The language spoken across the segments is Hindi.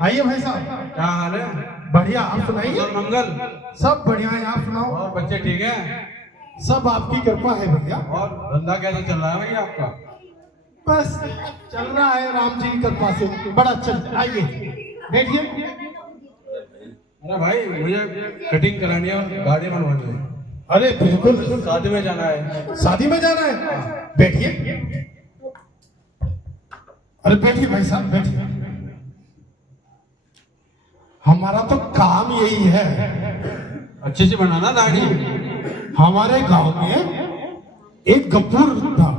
आइए भाई साहब। क्या हाल है? बढ़िया, आप सुनाइए। और मंगल? सब बढ़िया है, आप सुनाओ। और बच्चे ठीक हैं? सब आपकी कृपा है भैया। और धंधा कैसा चल रहा है भैया आपका? बस चल रहा है राम जी की कृपा से, बड़ा अच्छा। आइए बैठिए। अरे भाई मुझे कटिंग करानी है और गाड़ी बनवानी है। अरे बिल्कुल, शादी में जाना है। शादी में जाना है, बैठिए। अरे बैठिए भाई साहब, बैठिए। हमारा तो काम यही है। अच्छे से बनाना दाढ़ी। हमारे गांव में एक गब्बर था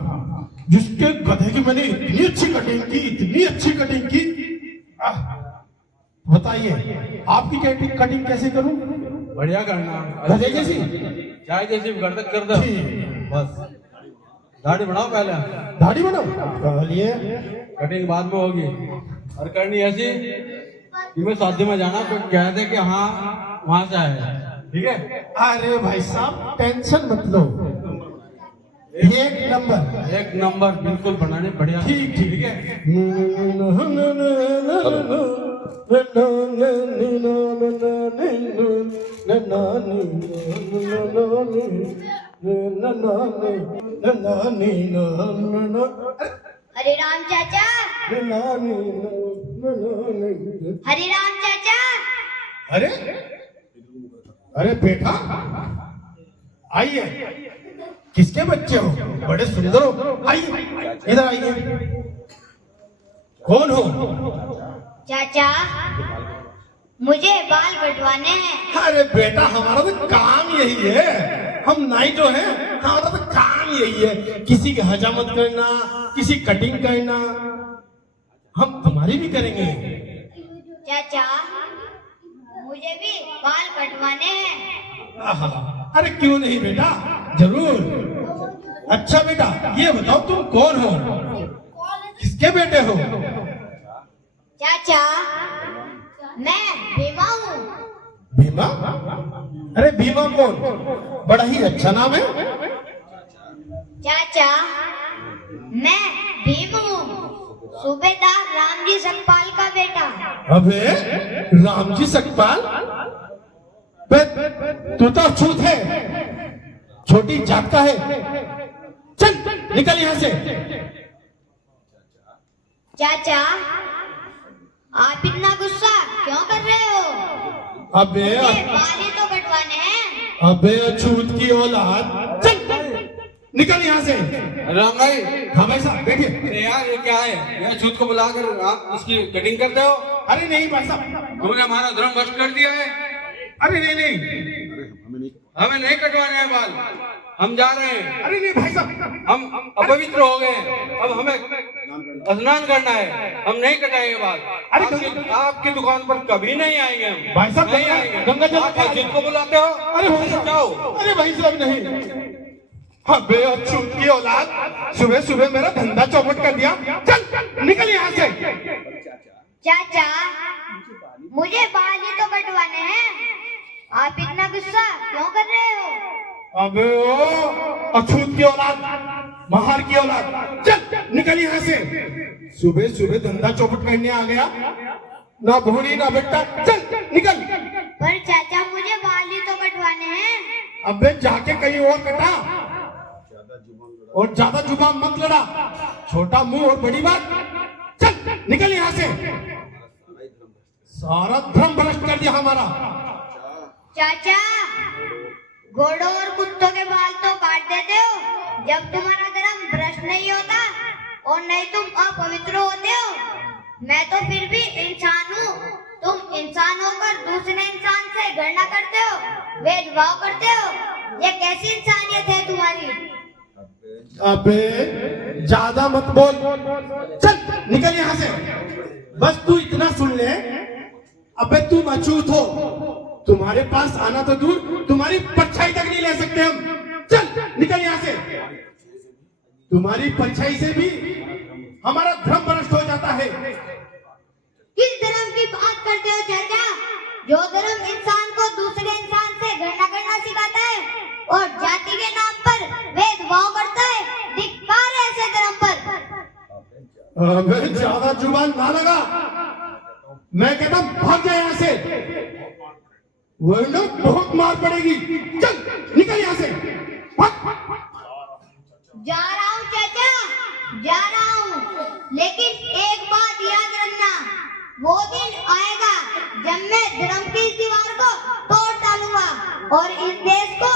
जिसके गधे की मैंने इतनी अच्छी कटिंग की, इतनी अच्छी कटिंग की। बताइए आपकी कटिंग कैसे करूं? बढ़िया करना, गधे जैसी, चाय जैसी कर दो बस। दाढ़ी बनाओ पहले। दाढ़ी बनाओ, चलिए। कटिंग बाद में होगी। और करनी ऐसी कि मैं शादी में जाना तो कह दे कि हाँ वहां से आए। ठीक है? अरे भाई साहब टेंशन मत लो, एक नंबर बिल्कुल बनाने बढ़िया। ठीक ठीक है। हरे राम चाचा, हरे राम चाचा। अरे अरे बेटा आइए, किसके बच्चे हो? बड़े सुंदर हो, आइए इधर आइए। कौन हो? चाचा मुझे बाल कटवाने हैं। अरे बेटा हमारा तो काम यही है, हम नाई जो है हमारा तो काम यही है, किसी की हजामत करना, किसी कटिंग करना, हम तुम्हारी भी करेंगे। चाचा मुझे भी बाल कटवाने हैं। अरे क्यों नहीं बेटा, जरूर। अच्छा बेटा ये बताओ तुम कौन हो, किसके बेटे हो? चाचा मैं भीमा हूँ। भीमा? अरे भीमा कौन? बड़ा ही अच्छा नाम है। चाचा मैं भीम हूँ, सूबेदार रामजी सकपाल का बेटा। अबे रामजी सकपाल, तू तो छूत है, छोटी जात का है, चल निकल यहाँ से। चाचा आप इतना गुस्सा क्यों कर रहे हो? अबे बाल ही तो कटवाने हैं। अबे छूत की औलाद, चल निकल यहाँ से। राम भाई। हाँ भाई साहब बैठिए। अरे यार ये क्या है? यार छूत को बुलाकर आप इसकी कटिंग करते हो? अरे नहीं भाई साहब, तुमने हमारा धर्म भ्रष्ट कर दिया है। अरे नहीं, हमें नहीं कटवाने हैं बाल, हम जा रहे हैं। अरे नहीं भाई साहब, हम अपवित्र हो गए, अब हमें स्नान करना है, हम नहीं कटाएंगे बाल। अरे आपकी दुकान पर कभी नहीं आएंगे हम। भाई साहब नहीं आएंगे। गंगा जल आप मस्जिद को बुलाते हो? अरे भाई साहब, जाओ। अरे भाई साहब नहीं। अबे छूत की औलाद, सुबह सुबह मेरा धंधा चौपट कर दिया, चल निकल यहाँ से। चाचा मुझे बाल ही तो कटवाने हैं, आप इतना गुस्सा क्यों कर रहे हो? अबे ओ अछूत की औलाद, महार की औलाद, चल निकल यहाँ से। सुबह सुबह धंधा चौपट करने आ गया, ना भोड़ी ना बेटा, चल निकल। पर चाचा मुझे बाल ही तो कटवाने हैं। अबे जाके कहीं और कटा, और ज्यादा जुबान मत लड़ा, छोटा मुंह और बड़ी बात, चल निकल यहाँ से। सारा धर्म भ्रष्ट कर दिया हमारा। चाचा घोड़ों और कुत्तों के बाल तो काट देते हो जब तुम्हारा धर्म भ्रष्ट नहीं होता और नहीं तुम अपवित्र होते हो। मैं तो फिर भी इंसान हूँ, तुम इंसान होकर दूसरे इंसान से घृणा करते हो, भेदभाव करते हो। ये कैसी इंसानियत है तुम्हारी? अबे ज्यादा मत बोल, चल निकल यहाँ से। बस तू इतना सुन ले, अबे तू अछूत हो, तुम्हारे पास आना तो दूर, तुम्हारी परछाई तक नहीं ले सकते हम, चल निकल यहाँ से। तुम्हारी परछाई से भी हमारा धर्म भ्रष्ट हो जाता है। किस धर्म की बात करते हो चाचा? जो धर्म इंसान को दूसरे इंसान से घृणा करना सिखाता है और जाति के नाम पर भेदभाव करता है, धिक्कार है ऐसे धर्म पर। अबे ज्यादा जुबान ना लगा, मैं कहता हूं भाग जा यहां से, वरना बहुत मार पड़ेगी। चल निकल यहां से, भाग। जा रहा हूँ चाचा, जा रहा हूँ, लेकिन एक बात याद रखना, वो दिन आएगा जब मैं धर्म की इस दीवार को तोड़ डालूंगा और इस देश को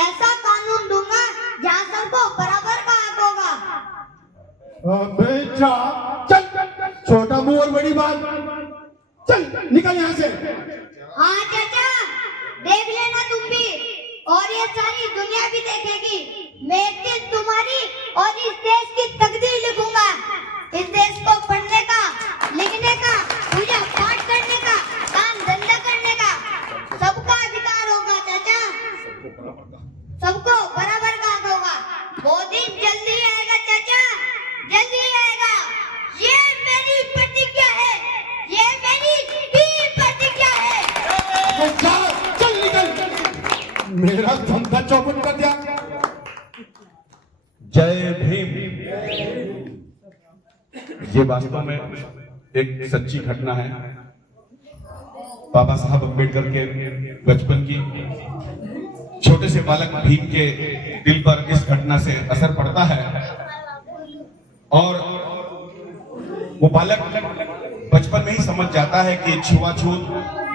ऐसा कानून दूंगा जहाँ सबको बराबर का हक होगा। अबे जा, चल छोटा मुंह और बड़ी बात, चल निकल यहां से। हाँ चाचा, देख लेना तुम भी, और ये सारी दुनिया भी देखेगी। मैं एक दिन तुम्हारी और इस देश की तकदीर लिखूंगा। इस देश को पढ़ने का, लिखने का, पूजा पाठ करने का, काम धंधा करने का सबका अधिकार होगा चाचा, सबको बराबर का हक होगा। वो दिन जल्दी आएगा चाचा, जल्दी आएगा। ये मेरी प्रतिज्ञा है, ये मेरी ही प्रतिज्ञा है। जा, चल निकल, मेरा धंधा चौपट कर दिया। जय भीम। ये वास्तव में एक सच्ची घटना है। बाबा साहब अम्बेडकर के बचपन की, छोटे से बालक भीम के दिल पर इस घटना से असर पड़ता है और वो बालक बचपन में ही समझ जाता है कि छुआछूत,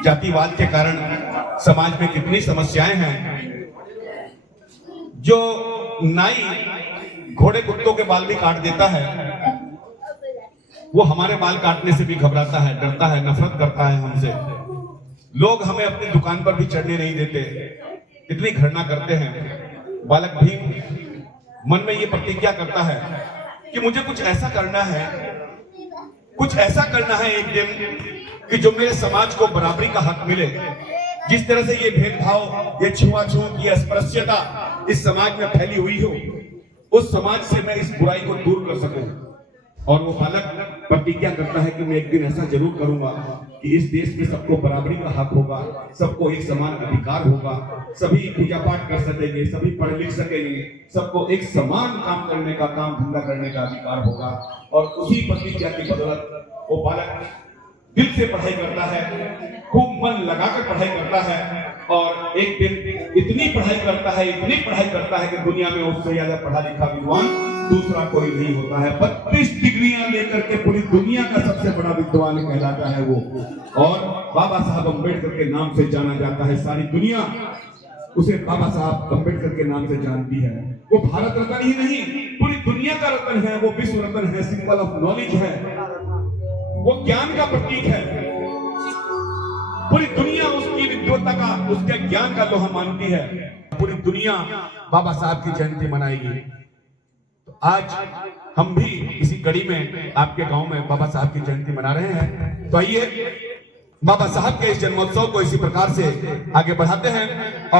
जातिवाद के कारण समाज में कितनी समस्याएं हैं। जो नाई घोड़े कुत्तों के बाल भी काट देता है, वो हमारे बाल काटने से भी घबराता है, डरता है, नफरत करता है हमसे। लोग हमें अपनी दुकान पर भी चढ़ने नहीं देते, इतनी घृणा करते हैं। बालक भीम मन में ये प्रतिज्ञा करता है कि मुझे कुछ ऐसा करना है, कुछ ऐसा करना है एक दिन कि जो मेरे समाज को बराबरी का हक मिले। जिस तरह से ये भेदभाव, ये छुआछूत, ये अस्पृश्यता इस समाज में फैली हुई हो, उस समाज से मैं इस बुराई को दूर कर सकूं। और वो बालक प्रतिज्ञा करता है कि मैं एक दिन ऐसा जरूर करूंगा कि इस देश में सबको बराबरी का हक होगा, सबको एक समान अधिकार होगा, सभी पूजा पाठ कर सकेंगे, सभी पढ़ लिख सकेंगे, सबको एक समान काम करने का, काम धंधा करने का अधिकार होगा। और उसी प्रतिज्ञा की बदौलत वो बालक दिल से पढ़ाई करता है, खूब मन लगाकर पढ़ाई करता है और एक दिन इतनी पढ़ाई करता है, इतनी पढ़ाई करता है कि दुनिया में उससे ज्यादा पढ़ा लिखा विद्वान दूसरा कोई नहीं होता है। 32 डिग्रियां लेकर के पूरी दुनिया का सबसे बड़ा विद्वान कहलाता है वो, और बाबा साहब अम्बेडकर के नाम से जाना जाता है। सारी दुनिया उसे बाबा साहब अम्बेडकर के नाम से जानती है। वो भारत रत्न ही नहीं, पूरी दुनिया का रत्न है, वो विश्व रत्न है, सिंबल ऑफ नॉलेज है, वो ज्ञान का प्रतीक है। पूरी दुनिया उसकी विद्वता का, उसके ज्ञान का लोहा मानती है। पूरी दुनिया बाबा साहब की जयंती मनाएगी। तो आज हम भी इसी कड़ी में आपके गांव में बाबा साहब की जयंती मना रहे हैं। तो आइए बाबा साहब के इस जन्मोत्सव को इसी प्रकार से आगे बढ़ाते हैं। और